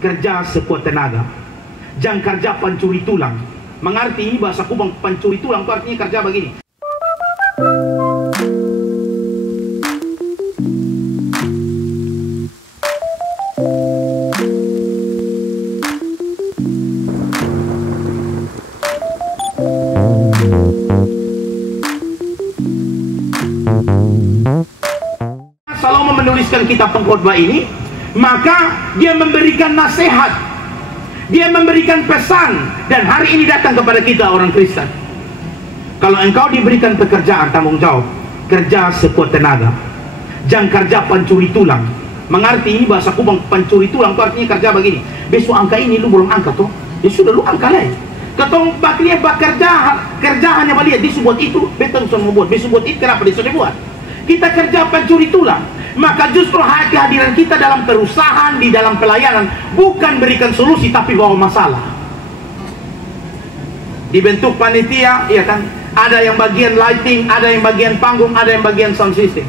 Kerja sekuat tenaga, jangan kerja pencuri tulang. Mengerti ini bahasa Kubang, pencuri tulang itu artinya kerja begini. Salomo menuliskan kitab pengkhotbah ini, maka dia memberikan nasihat, dia memberikan pesan, dan hari ini datang kepada kita orang Kristen. Kalau engkau diberikan pekerjaan, tanggung jawab, kerja sekuat tenaga, jangan kerja pencuri tulang. Mengerti ini bahasa Kubang, pencuri tulang itu artinya kerja begini. Besok angka ini lu belum angkat tuh, ya sudah lu angka lah. Ketong bakliah kerja hanya balik dia buat itu, betul semua buat, besok buat itu, kenapa dia sudah buat? Kita kerja pencuri tulang, maka justru kehadiran kita dalam perusahaan, di dalam pelayanan, bukan berikan solusi tapi bawa masalah. Dibentuk panitia, ya kan, ada yang bagian lighting, ada yang bagian panggung, ada yang bagian sound system.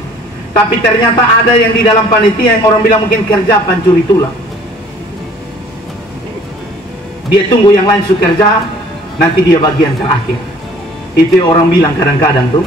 Tapi ternyata ada yang di dalam panitia yang orang bilang mungkin kerja pencuri tulang. Dia tunggu yang lain sudah kerja, nanti dia bagian terakhir. Itu orang bilang kadang-kadang tuh.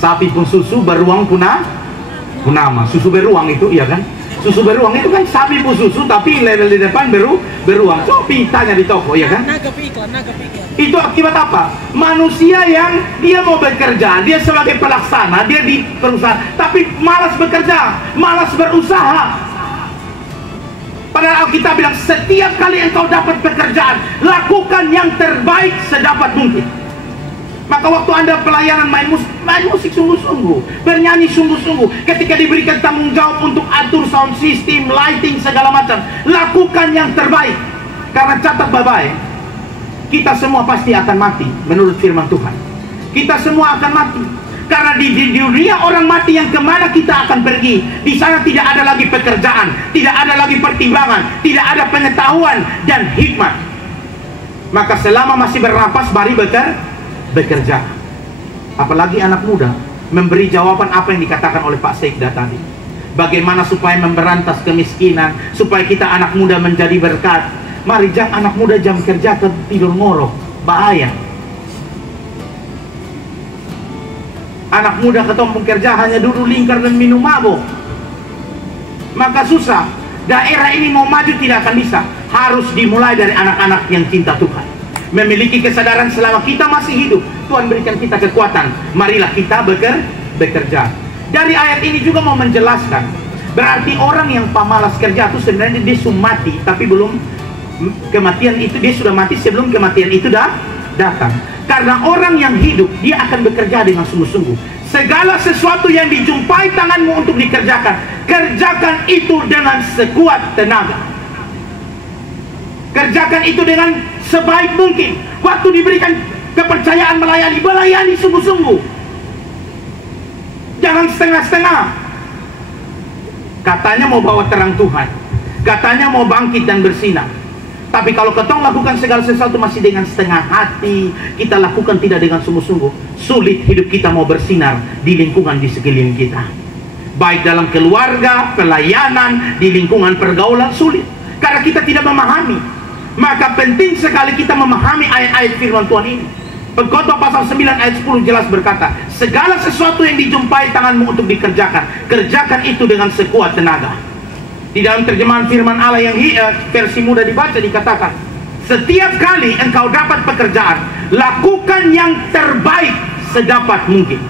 Sapi pun susu, beruang punama. Susu beruang itu, iya kan? Susu beruang itu kan sapi pun susu, tapi level di depan beruang. Coba tanya di toko, iya kan? Naga pikir. Itu akibat apa? Manusia yang dia mau bekerja, dia sebagai pelaksana, dia di perusahaan, tapi malas bekerja, malas berusaha. Padahal Alkitab bilang, setiap kali engkau dapat pekerjaan, lakukan yang terbaik sedapat mungkin. Maka waktu Anda pelayanan main musik sungguh-sungguh, bernyanyi sungguh-sungguh, ketika diberikan tanggung jawab untuk atur sound system, lighting, segala macam, lakukan yang terbaik. Karena catat baik-baik, kita semua pasti akan mati menurut firman Tuhan. Kita semua akan mati. Karena di dunia orang mati yang kemana kita akan pergi, di sana tidak ada lagi pekerjaan, tidak ada lagi pertimbangan, tidak ada pengetahuan dan hikmat. Maka selama masih bernapas, mari bekerja. Apalagi anak muda memberi jawaban apa yang dikatakan oleh Pak Sekda tadi. Bagaimana supaya memberantas kemiskinan, supaya kita anak muda menjadi berkat. Mari jangan anak muda jam kerja ke tidur ngorok, bahaya. Anak muda ketemu kerja hanya duduk lingkar dan minum mabuk, maka susah. Daerah ini mau maju tidak akan bisa. Harus dimulai dari anak-anak yang cinta Tuhan, memiliki kesadaran selama kita masih hidup, Tuhan berikan kita kekuatan, marilah kita bekerja. Dari ayat ini juga mau menjelaskan, berarti orang yang pemalas kerja itu sebenarnya dia sudah mati, tapi belum kematian itu, dia sudah mati sebelum kematian itu datang. Karena orang yang hidup, dia akan bekerja dengan sungguh-sungguh. Segala sesuatu yang dijumpai tanganmu untuk dikerjakan, kerjakan itu dengan sekuat tenaga. Kerjakan itu dengan sebaik mungkin. Waktu diberikan kepercayaan melayani sungguh-sungguh. Jangan setengah-setengah. Katanya mau bawa terang Tuhan, katanya mau bangkit dan bersinar, tapi kalau ketong lakukan segala sesuatu masih dengan setengah hati, kita lakukan tidak dengan sungguh-sungguh, sulit hidup kita mau bersinar di lingkungan di sekeliling kita. Baik dalam keluarga, pelayanan, di lingkungan pergaulan, sulit karena kita tidak memahami. Maka penting sekali kita memahami ayat-ayat firman Tuhan ini. Pengkhotbah pasal 9 ayat 10 jelas berkata, segala sesuatu yang dijumpai tanganmu untuk dikerjakan, kerjakan itu dengan sekuat tenaga. Di dalam terjemahan firman Allah yang versi mudah dibaca dikatakan, setiap kali engkau dapat pekerjaan, lakukan yang terbaik sedapat mungkin.